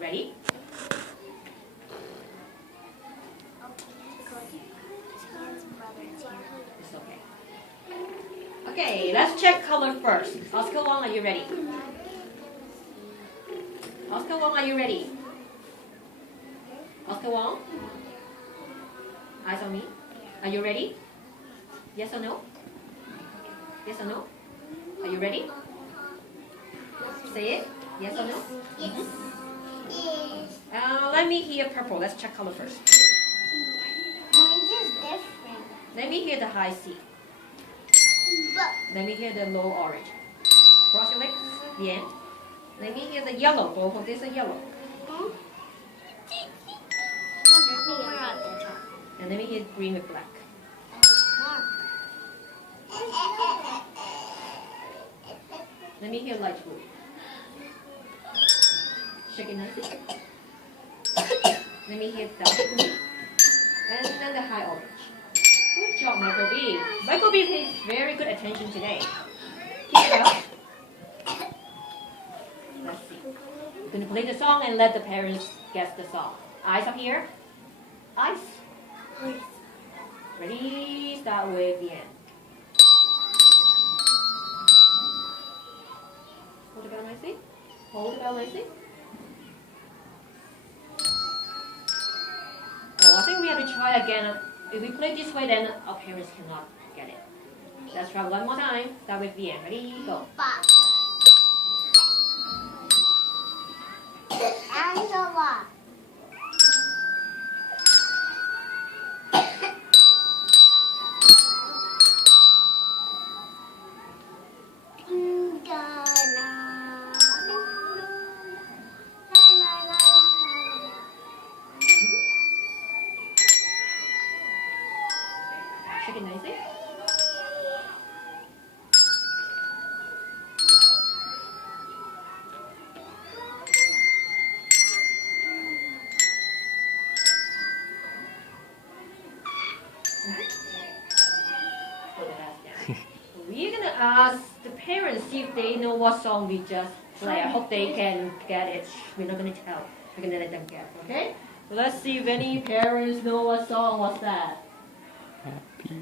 Ready? It's okay. Okay, let's check color first. Oscar Wong, are you ready? Oscar Wong, are you ready? Oscar Wong? Eyes on me. Are you ready? Yes or no? Yes or no? Are you ready? Say it. Yes or no? Yes. Yes. Let me hear purple. Let's check color first. Mine is different. Let me hear the high C. But Let me hear the low orange. Cross your legs. The end. Let me hear the yellow. Both of these are yellow. And let me hear green with black. Let me hear light blue. Shake it nicely. Let me hear dark blue. And then the high orange. Good job, Michael B. Michael B pays very good attention today. Keep it up. Let's see. We're going to play the song and let the parents guess the song. Eyes up here. Eyes. Ready? Start with the end. Hold the bell nicely. Hold the bell nicely. Oh, I think we have to try again. If we play this way, then our parents cannot get it. Let's try one more time. Start with the end. Ready? Go. Angela. Shake it nicely. Put the glass down. We're gonna ask the parents see if they know what song we just played. I hope they can get it. We're not gonna tell. We're gonna let them guess. Okay? So let's see if any parents know what song was that.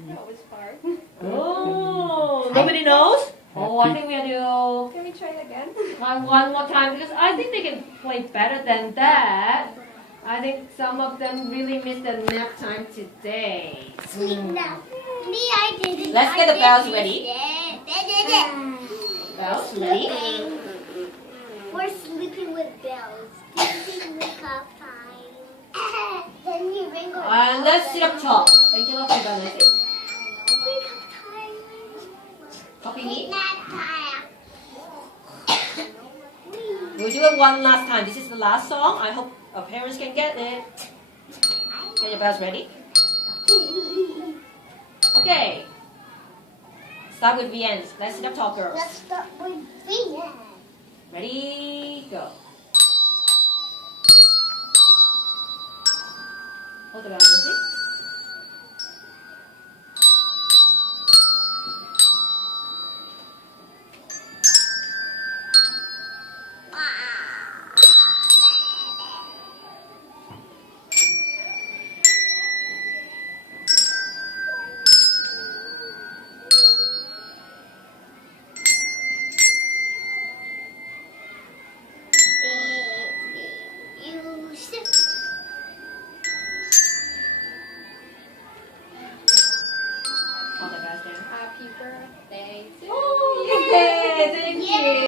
That was far. Oh, nobody knows? Oh, I think we have to Can we try it again? try one more time because I think they can play better than that. I think some of them really missed the nap time today. No. Me, I did it. Let's get the bells ready. ready. Bells ready? We're sleeping with bells. This is wake up time. Then you ring our Let's sit up top. Angela, hold on a second. Wake up time. Copy me. Nap time. We'll do it one last time. This is the last song. I hope our parents can get it. Get your bells ready. Okay. Start with the ends. Let's sit up top, girls. Let's start with Venus. Ready, go. Hold the bell nicely.